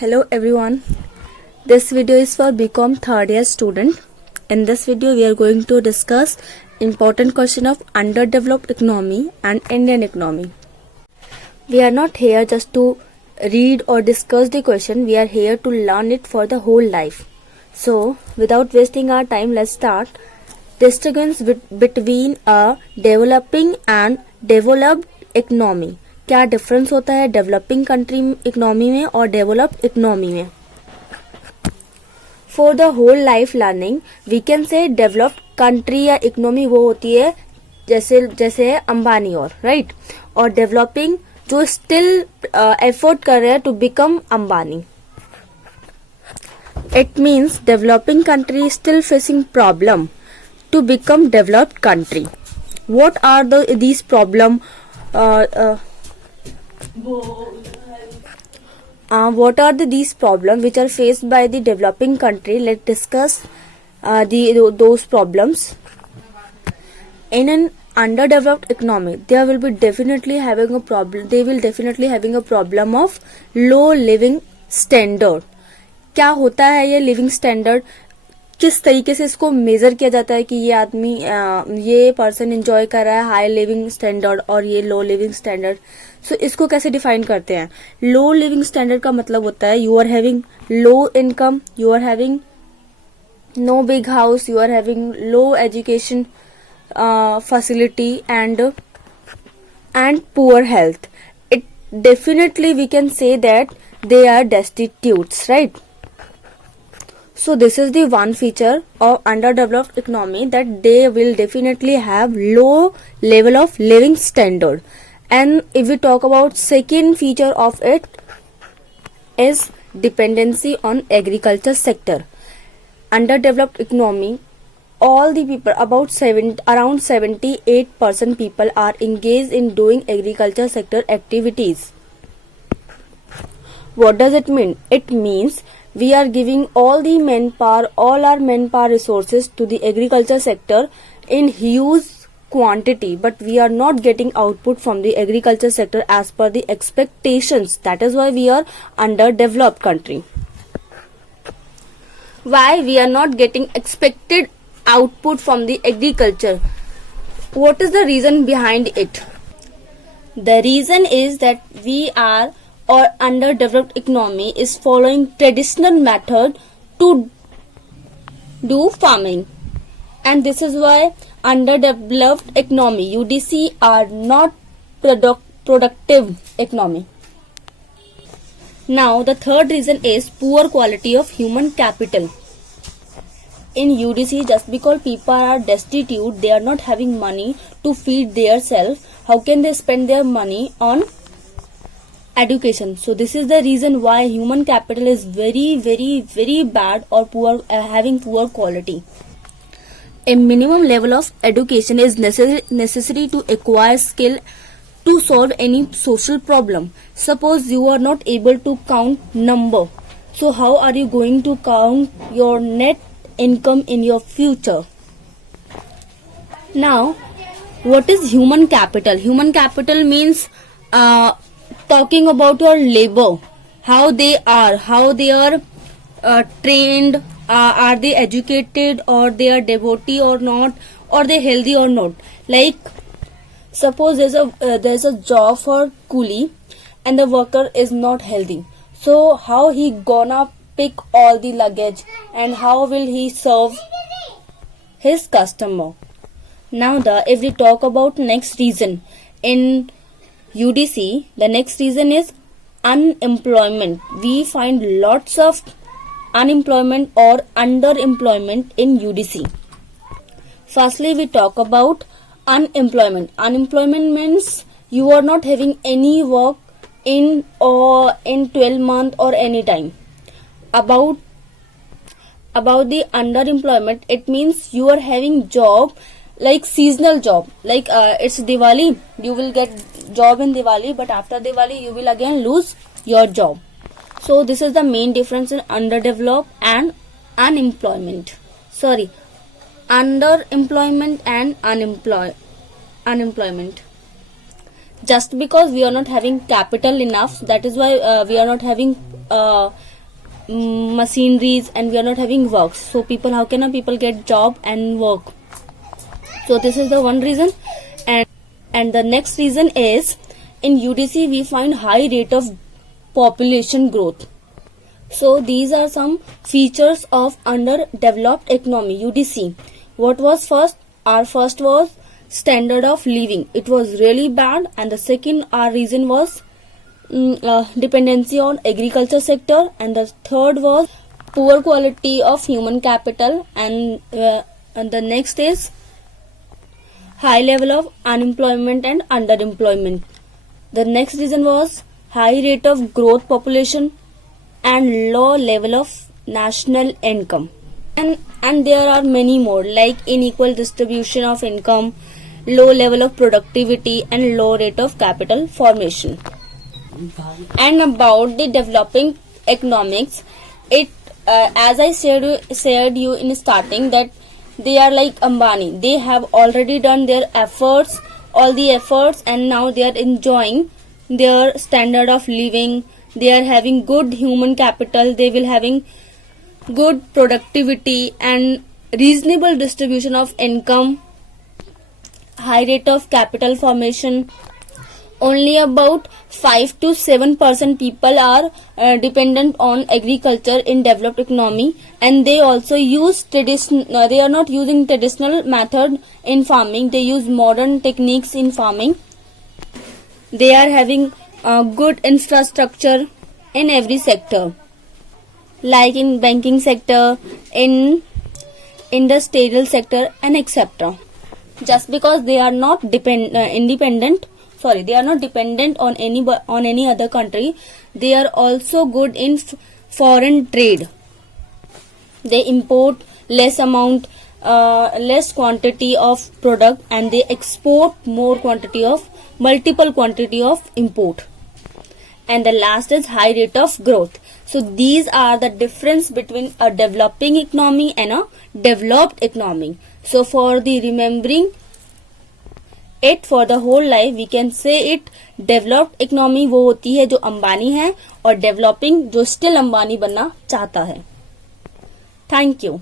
Hello everyone. This video is for BCom third year student. In this video we are going to discuss important question of underdeveloped economy and Indian economy. We are not here just to read or discuss the question. We are here to learn it for the whole life. So without wasting our time, let's start. Distinguish between a developing and developed economy. क्या difference होता है developing country economy में और developed economy में. For the whole life learning we can say developed country या economy वो होती है जैसे है अंबानी और राइट, और डेवलपिंग जो स्टिल एफर्ट कर रहे हैं to become Ambani. It means developing country still facing problem to become developed country. What are these problem? What are these problems which are faced by the developing country? Let's discuss those problems. In an underdeveloped economy, there will be definitely having a problem. They will definitely having a problem of low living standard. क्या होता है ये living standard? किस तरीके से इसको major किया जाता है कि ये आदमी ये पर्सन एंजॉय कर रहा है हाई लिविंग स्टैंडर्ड और ये लो लिविंग स्टैंडर्ड. सो इसको कैसे डिफाइन करते हैं? लो लिविंग स्टैंडर्ड का मतलब होता है you are having low income, you are having no big house, you are having low education facility and poor health. It definitely we can say that they are destitutes, right? So this is the one feature of underdeveloped economy, that they will definitely have low level of living standard. And if we talk about second feature of it is dependency on agriculture sector. Underdeveloped economy, all the people around 78% people are engaged in doing agriculture sector activities. What does it mean? It means we are giving all our manpower resources to the agriculture sector in huge quantity, but we are not getting output from the agriculture sector as per the expectations. That is why we are underdeveloped country. Why we are not getting expected output from the agriculture? What is the reason behind it? The reason is that we are or underdeveloped economy is following traditional method to do farming, and this is why underdeveloped economy UDC are not productive economy. Now the third reason is poor quality of human capital. In UDC, just because people are destitute, they are not having money to feed their self, how can they spend their money on education? So this is the reason why human capital is very bad or poor, having poor quality. A minimum level of education is necessary to acquire skill to solve any social problem. Suppose you are not able to count number, so how are you going to count your net income in your future? Now what is human capital? Human capital means talking about your labor, how they are trained, are they educated, or they are devotee or not, or they healthy or not. Like suppose there's a job for coolie and the worker is not healthy, so how he gonna pick all the luggage and how will he serve his customer? Now if we talk about next reason in UDC, the next reason is unemployment. We find lots of unemployment or underemployment in UDC. Firstly, we talk about unemployment. Unemployment means you are not having any work in 12 months or any time. About the underemployment, it means you are having job like seasonal job, like it's Diwali, you will get job in Diwali, but after Diwali you will again lose your job. So this is the main difference in underdeveloped and underemployment and unemployment. Just because we are not having capital enough, that is why we are not having machineries and we are not having works. So people, how can people get job and work? So this is the one reason. And the next reason is, in UDC we find high rate of population growth. So these are some features of underdeveloped economy, UDC. What was first? Our first was standard of living. It was really bad. And the second, our reason was dependency on agriculture sector. And the third was poor quality of human capital. And the next is high level of unemployment and underemployment. The next reason was high rate of growth population and low level of national income. And there are many more, like unequal distribution of income, low level of productivity and low rate of capital formation. And about the developing economics, it as I said you in starting, that they are like Ambani. They have already done their efforts, all the efforts, and now they are enjoying their standard of living. They are having good human capital. They will having good productivity and reasonable distribution of income, high rate of capital formation. Only about 5 to 7% people are dependent on agriculture in developed economy, and they also use they are not using traditional method in farming. They use modern techniques in farming. They are having good infrastructure in every sector, like in banking sector, in industrial sector, and etc. Just because they are not dependent on any other country, they are also good in foreign trade. They import less quantity of product, and they export multiple quantity of import. And the last is high rate of growth. So these are the difference between a developing economy and a developed economy. So for the remembering it for the whole life, we can say it, developed economy वो होती है जो अंबानी है, और developing जो still Ambani बनना चाहता है. Thank you.